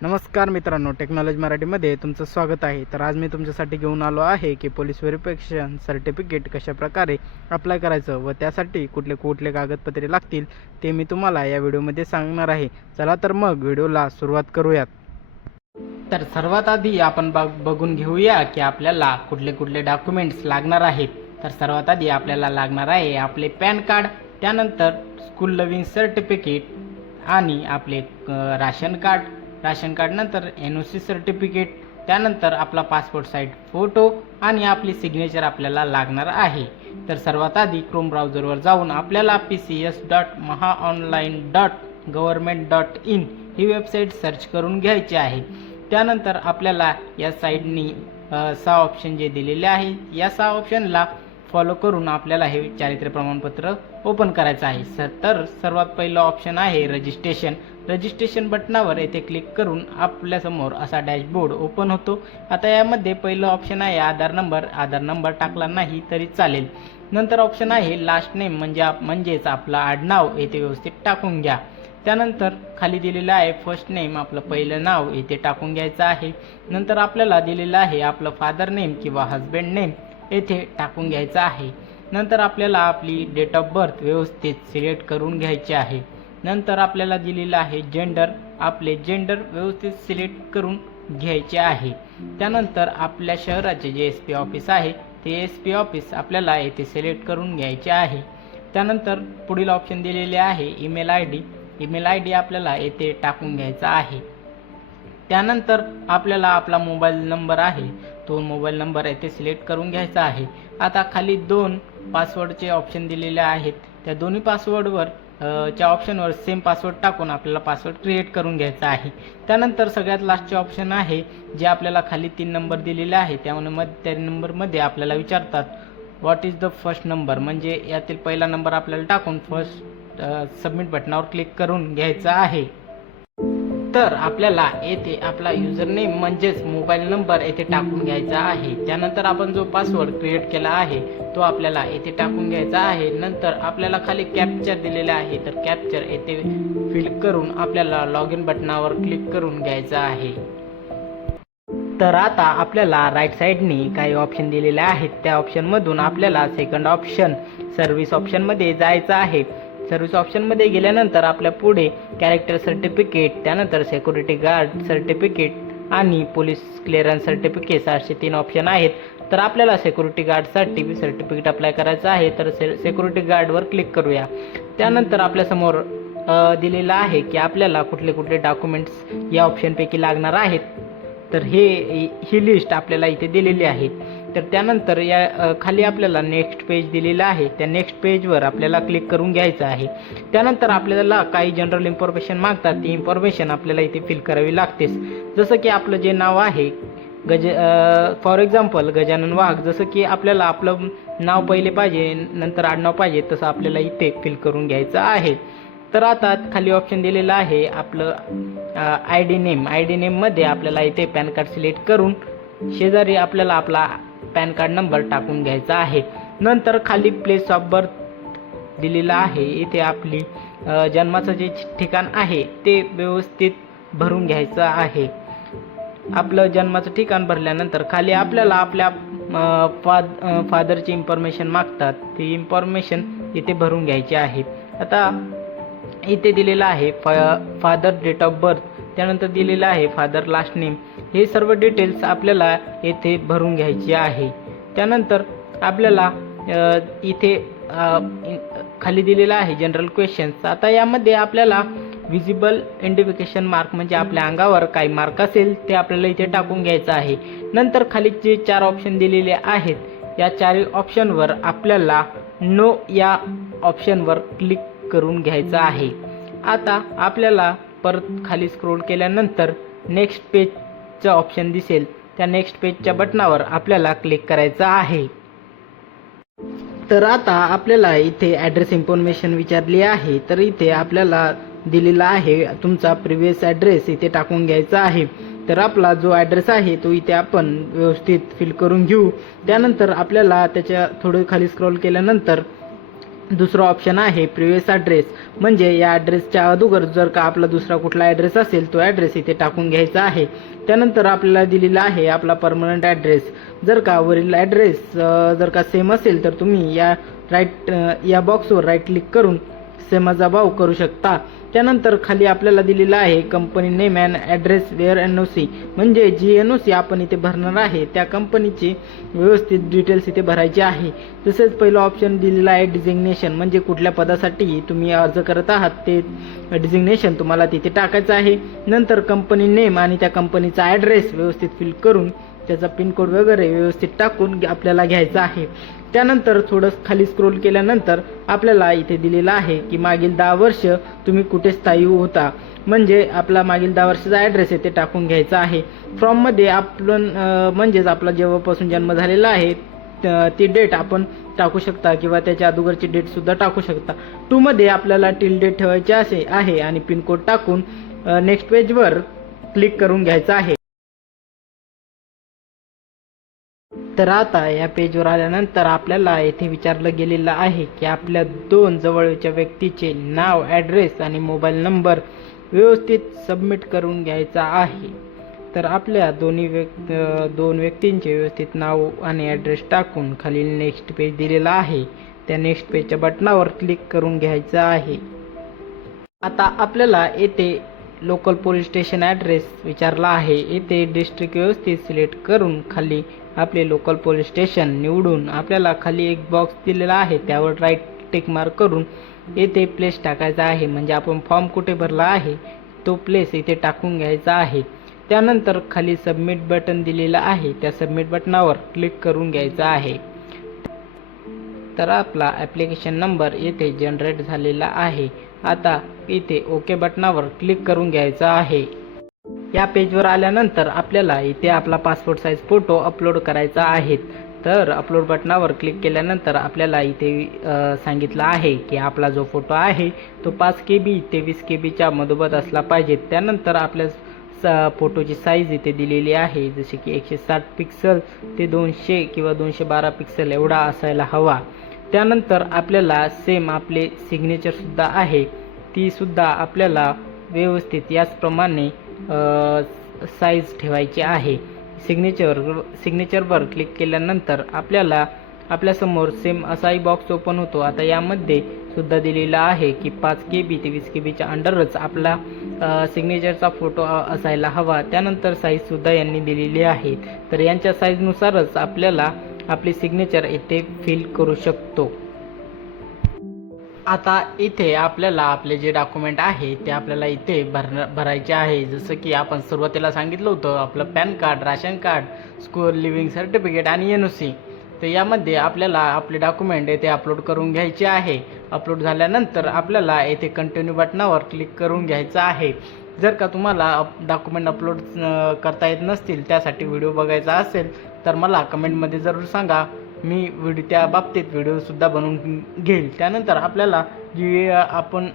नमस्कार मित्रांनो, टेक्नॉलॉजी मराठीमध्ये तुमचं स्वागत आहे। तर आज मी तुमच्यासाठी घेऊन आलो आहे की पोलीस व्हेरिफिकेशन सर्टिफिकेट कशा प्रकारे अप्लाय करायचं व त्यासाठी कुठले कुठले कागदपत्रे लागतील ते मी तुम्हाला या व्हिडिओमध्ये सांगणार आहे। चला तर मग व्हिडिओला सुरुवात करूयात। तर सर्वात आधी आपण बघून घेऊया की आपल्याला कुठले कुठले डॉक्युमेंट्स लागणार आहेत। तर सर्वात आधी आपल्याला लागणार आहे आपले पॅन कार्ड, त्यानंतर स्कूल लिव्हिंग सर्टिफिकेट आणि आपले राशन कार्ड नंतर NOC सर्टिफिकेट, त्यानंतर आपला पासपोर्ट साइज फोटो आणि आपली सिग्नेचर आपल्याला लागणार आहे। तर सर्वात आधी क्रोम ब्राउझरवर जाऊन आपल्याला pcs.mahaonline.government.in ही वेबसाईट सर्च करून घ्यायची आहे। त्यानंतर आपल्याला या साईटनी 6 ऑप्शन जे दिलेले आहे या 6 ऑप्शनला फॉलो करून आपल्याला हे चारित्र्य प्रमाणपत्र ओपन करायचं आहे। तर सर्वात पहिलं ऑप्शन आहे रजिस्ट्रेशन बटनावर येथे क्लिक करून आपल्या समोर असा डॅशबोर्ड ओपन होतो। आता यामध्ये पहिलं ऑप्शन आहे आधार नंबर टाकला नाही तरी चालेल। नंतर ऑप्शन आहे लास्ट नेम म्हणजेच आपलं आडनाव येथे व्यवस्थित टाकून घ्या। त्यानंतर खाली दिलेलं आहे फर्स्ट नेम, आपलं पहिलं नाव येथे टाकून घ्यायचं आहे। नंतर आपल्याला दिलेलं आहे आपलं फादर नेम किंवा हस्बंड नेम येथे टाकून घ्यायचं आहे। नंतर आपल्याला आपली डेट ऑफ बर्थ व्यवस्थित सिलेक्ट करून घ्यायची आहे। नंतर आपल्याला दिलेलं आहे जेंडर, आपले जेंडर व्यवस्थित सिलेक्ट करून घ्यायचे आहे। त्यानंतर आपल्या शहराचे जे SP ऑफिस आहे ते SP ऑफिस आपल्याला येथे सिलेक्ट करून घ्यायचे आहे। त्यानंतर पुढील ऑप्शन दिलेले आहे ईमेल आयडी आपल्याला येथे टाकून घ्यायचा आहे। त्यानंतर आपल्याला आपला मोबाईल नंबर आहे तो मोबाईल नंबर येथे सिलेक्ट करून घ्यायचा आहे। आता खाली 2 पासवर्डचे ऑप्शन दिलेले आहेत, त्या दोन्ही पासवर्डवर च्या ऑप्शनवर सेम पासवर्ड टाकून आपल्याला पासवर्ड क्रिएट करून घ्यायचा आहे। त्यानंतर सगळ्यात लास्टचे ऑप्शन आहे जे आपल्याला खाली 3 नंबर दिलेले आहे त्यामुळे त्या नंबरमध्ये आपल्याला विचारतात what is the first number, म्हणजे यातील पहिला नंबर आपल्याला टाकून फर्स्ट सबमिट बटनावर क्लिक करून घ्यायचा आहे। तर आपल्याला येथे आपला युजर नेम म्हणजेच मोबाईल नंबर येथे टाकून घ्यायचा आहे। त्यानंतर आपण जो पासवर्ड क्रिएट केला आहे तो आपल्याला येथे टाकून घ्यायचा आहे। नंतर आपल्याला खाली कॅप्चर दिलेला आहे, तर कॅप्चर येथे फिल करून आपल्याला लॉग इन बटनावर क्लिक करून घ्यायचा आहे। तर आता आपल्याला राईट साईडनी काही ऑप्शन दिलेले आहेत, त्या ऑप्शन मधून आपल्याला सेकंड ऑप्शन सर्व्हिस ऑप्शन मध्ये जायचं आहे। सर्व्हिस ऑप्शन मध्ये गेल्यानंतर आपल्या पुढे कॅरेक्टर सर्टिफिकेट, त्यानंतर सिक्युरिटी गार्ड सर्टिफिकेट आणि पोलीस क्लिअरन्स सर्टिफिकेट असे 3 ऑप्शन आहेत। तर आपल्याला सिक्युरिटी गार्डसाठी सर्टिफिकेट अप्लाय करायचं आहे, तर सिक्युरिटी गार्डवर क्लिक करूया। त्यानंतर आपल्या समोर दिलेलं आहे की आपल्याला कुठले कुठले डॉक्युमेंट्स या ऑप्शनपैकी लागणार आहेत, तर ही लिस्ट आपल्याला इथे दिलेली आहे। तर त्यानंतर या खाली आपल्याला नेक्स्ट पेज दिलेलं आहे, त्या नेक्स्ट पेजवर आपल्याला क्लिक करून घ्यायचं आहे। त्यानंतर आपल्याला काही जनरल इन्फॉर्मेशन मागतात, ती इन्फॉर्मेशन आपल्याला इथे फिल करावी लागतेच। जसं की आपलं जे नाव आहे फॉर एक्झाम्पल गजानन वाघ, जसं की आपल्याला आपलं नाव पहिले पाहिजे नंतर आडनाव पाहिजे तसं आपल्याला इथे फिल करून घ्यायचं आहे। तर आता खाली ऑप्शन दिलेलं आहे आपलं ID नेम मध्ये आपल्याला इथे पॅन कार्ड सिलेक्ट करून शेजारी आपल्याला आपला पॅन कार्ड नंबर टाकून घ्यायचा आहे। नंतर खाली प्लेस ऑफ बर्थ दिलेला आहे, इथे आपली जन्माचं जे ठिकाण आहे ते व्यवस्थित भरून घ्यायचं आहे। आपलं जन्माचं ठिकाण भरल्यानंतर खाली आपल्याला आपल्या फादरची इन्फॉर्मेशन मागतात, ती इन्फॉर्मेशन इथे भरून घ्यायची आहे। आता इथे दिलेलं आहे फादर डेट ऑफ बर्थ, त्यानंतर दिलेलं आहे फादर लास्ट नेम, हे सर्व डिटेल्स आपल्याला येथे भरून घ्यायची आहे। त्यानंतर आपल्याला इथे खाली दिलेलं आहे जनरल क्वेश्चन्स। आता यामध्ये आपल्याला विजिबल आयडेंटिफिकेशन मार्क म्हणजे आपल्या अंगावर काही मार्क असेल ते आपल्याला इथे टाकून घ्यायचं आहे। नंतर खाली जे 4 ऑप्शन दिलेले आहेत या 4 ऑप्शनवर आपल्याला नो या ऑप्शनवर क्लिक करून घ्यायचं आहे। आता आपल्याला परत खाली स्क्रोल केल्यानंतर नेक्स्ट पेजचं ऑप्शन दिसेल, त्या नेक्स्ट पेजच्या बटनावर आपल्याला क्लिक करायचं आहे। तर आता आपल्याला इथे ॲड्रेस इन्फॉर्मेशन विचारली आहे, तर इथे आपल्याला दिलेला आहे तुमचा प्रिव्हियस ॲड्रेस इथे टाकून घ्यायचा आहे। तर आपला जो ॲड्रेस आहे तो इथे आपण व्यवस्थित फिल करून घेऊ। त्यानंतर आपल्याला त्याच्या थोडं खाली स्क्रॉल केल्यानंतर दुसरा ऑप्शन आहे प्रिव्हियस ॲड्रेस, म्हणजे या ॲड्रेसच्या अगोदर जर का आपला दुसरा कुठला ॲड्रेस असेल तो ॲड्रेस इथे टाकून घ्यायचा आहे. त्यानंतर आपल्याला दिलेला आहे आपला परमनंट ॲड्रेस. जर का वरील ॲड्रेस जर का सेम असेल तर तुम्ही या बॉक्सवर राईट क्लिक करून सेमचा भाव करू शकता. त्यानंतर खाली आपल्याला दिलेला आहे company name and address where NOC, म्हणजे जी NOC आपण इथे भरणार आहे त्या कंपनीची व्यवस्थित डिटेल्स इथे भरायचे आहे. तसेच पहिला ऑप्शन दिलेला आहे डिझिग्नेशन, म्हणजे कुठल्या पदासाठी तुम्ही अर्ज करत आहात ते डिझिग्नेशन तुम्हाला तिथे टाकायचं आहे. नंतर कंपनी नेम आणि त्या कंपनीचा ॲड्रेस व्यवस्थित फिल करून त्याचा पिनकोड वगैरे व्यवस्थित टाकून आपल्याला घ्यायचा आहे. त्यानंतर थोडं खाली स्क्रोल केल्यानंतर आपल्याला इथे दिलेलं आहे की मागील 10 वर्ष तुम्ही कुठे स्थायिक होता, म्हणजे आपला मागील 10 वर्षाचा ॲड्रेस इथे टाकून घ्यायचा आहे. फॉर्ममध्ये आपण म्हणजेच आपला जेव्हापासून जन्म झालेला आहे ती डेट आपण टाकू शकता किंवा त्याच्या अगोदरची डेट सुद्धा टाकू शकता. 2 मध्ये आपल्याला टिल डेट ठेवायचे आहे आणि पिनकोड टाकून नेक्स्ट पेजवर क्लिक करून घ्यायचं आहे. तर आता या पेजवर आल्यानंतर आपल्याला येथे विचारलं गेलेलं आहे की आपल्या 2 जवळच्या व्यक्तीचे नाव, ॲड्रेस आणि मोबाईल नंबर व्यवस्थित सबमिट करून घ्यायचा आहे. तर आपल्या 2 व्यक्तींचे व्यवस्थित नाव आणि ॲड्रेस टाकून खालील नेक्स्ट पेज दिलेला आहे त्या नेक्स्ट पेजच्या बटनावर क्लिक करून घ्यायचं आहे. आता आपल्याला येथे लोकल पोलीस स्टेशन ॲड्रेस विचारला आहे. येथे डिस्ट्रिक्ट व्यवस्थित सिलेक्ट करून खाली आपले लोकल पोलीस स्टेशन निवडून आपल्याला खाली एक बॉक्स दिलेला आहे त्यावर राईट टिक मार्क करून येथे प्लेस टाकायचा आहे, म्हणजे आपण फॉर्म कुठे भरला आहे तो प्लेस इथे टाकून घ्यायचा आहे. त्यानंतर खाली सबमिट बटन दिलेलं आहे त्या सबमिट बटनावर क्लिक करून घ्यायचा आहे. तर आपला ॲप्लिकेशन नंबर येथे जनरेट झालेला आहे. आता इथे ओके बटनावर क्लिक करून घ्यायचा आहे. या पेजवर आल्यानंतर आपल्याला इथे आपला पासपोर्ट साईज फोटो अपलोड करायचा आहे. तर अपलोड बटनावर क्लिक केल्यानंतर आपल्याला इथे सांगितलं आहे की आपला जो फोटो आहे तो 5 KB ते 20 KBच्या मधोमध असला पाहिजे. त्यानंतर आपल्या फोटोची साईज इथे दिलेली आहे, जसे की 160 पिक्सल ते 200 किंवा 212 पिक्सल एवढा असायला हवा. त्यानंतर आपल्याला सेम आपले सिग्नेचर सुद्धा आहे ती सुद्धा आपल्याला व्यवस्थित याचप्रमाणे साईज ठेवायची आहे. सिग्नेचरवर क्लिक केल्यानंतर आपल्यासमोर सेम असाही बॉक्स ओपन होतो. आता यामध्ये सुद्धा दिलेला आहे की 5 KB ते 20 KBच्या अंडरच आपला सिग्नेचरचा फोटो असायला हवा. त्यानंतर साईज सुद्धा यांनी दिलेली आहे. तर यांच्या साईजनुसारच आपल्याला आपली सिग्नेचर इथे फिल करू शकतो. आता इथे आपल्याला आपले जे डॉक्युमेंट आहे ते आपल्याला इथे भरायचे आहे. जसं की आपण सुरुवातीला सांगितलं होतं आपलं pan card, ration card, school living certificate आणि NOC. तर यामध्ये आपल्याला आपले डॉक्युमेंट येथे अपलोड करून घ्यायचे आहे. अपलोड झाल्यानंतर आपल्याला येथे कंटिन्यू बटनावर क्लिक करून घ्यायचं आहे. जर का तुम्हाला डॉक्युमेंट अपलोड करता येत नसतील, त्यासाठी व्हिडिओ बघायचा असेल तर मला कमेंटमध्ये जरूर सांगा. मी त्या बाबतीत व्हिडिओसुद्धा बनवून घेईल. त्यानंतर आपल्याला जी आपण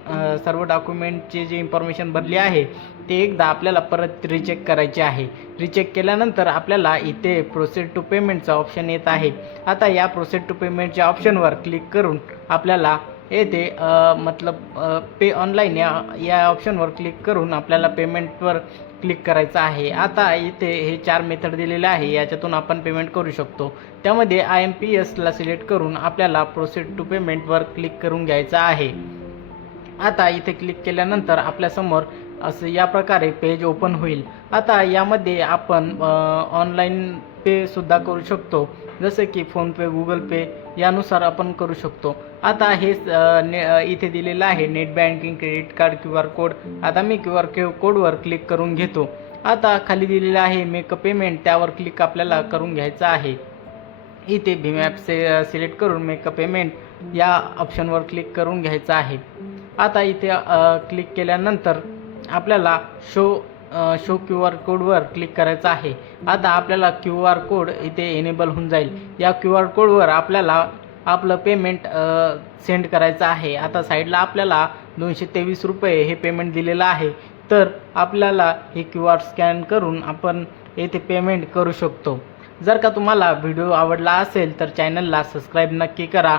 सर्व डॉक्युमेंटचे जे इन्फॉर्मेशन भरली आहे ते एकदा आपल्याला परत रिचेक करायचे आहे. रिचेक केल्यानंतर आपल्याला इथे प्रोसीड टू पेमेंटचा ऑप्शन येत आहे. आता या प्रोसीड टू पेमेंटच्या ऑप्शनवर क्लिक करून आपल्याला येथे पे ऑनलाईन या ऑप्शनवर क्लिक करून आपल्याला पेमेंटवर क्लिक करायचं आहे. आता इथे हे 4 मेथड दिलेले आहे, याच्यातून आपण पेमेंट करू शकतो. त्यामध्ये IMPSला सिलेक्ट करून आपल्याला प्रोसीड टू पेमेंटवर क्लिक करून घ्यायचं आहे. आता इथे क्लिक केल्यानंतर आपल्यासमोर असं या प्रकारे पेज ओपन होईल. आता यामध्ये आपण ऑनलाईन पे सुद्धा करू शकतो, जसं की फोनपे, गुगल पे यानुसार आपण करू शकतो. आता हे इथे दिलेलं आहे net banking, credit card, QR code. आता मी QR कोडवर क्लिक करून घेतो. आता खाली दिलेलं आहे मेक पेमेंट, त्यावर क्लिक आपल्याला करून घ्यायचं आहे. इथे भीम ॲप सिलेक्ट करून मेक पेमेंट या ऑप्शनवर क्लिक करून घ्यायचं आहे. आता इथे क्लिक केल्यानंतर आपल्याला शो QR कोडवर क्लिक करायचं आहे. आता आपल्याला QR कोड इथे एनेबल होऊन जाईल. या QR कोडवर आपल्याला आपलं पेमेंट सेंड करायचं आहे. आता साईडला आपल्याला 223 रुपये हे पेमेंट दिलेलं आहे. तर आपल्याला हे QR स्कॅन करून आपण येथे पेमेंट करू शकतो. जर का तुम्हाला व्हिडिओ आवडला असेल तर चॅनलला सबस्क्राईब नक्की करा.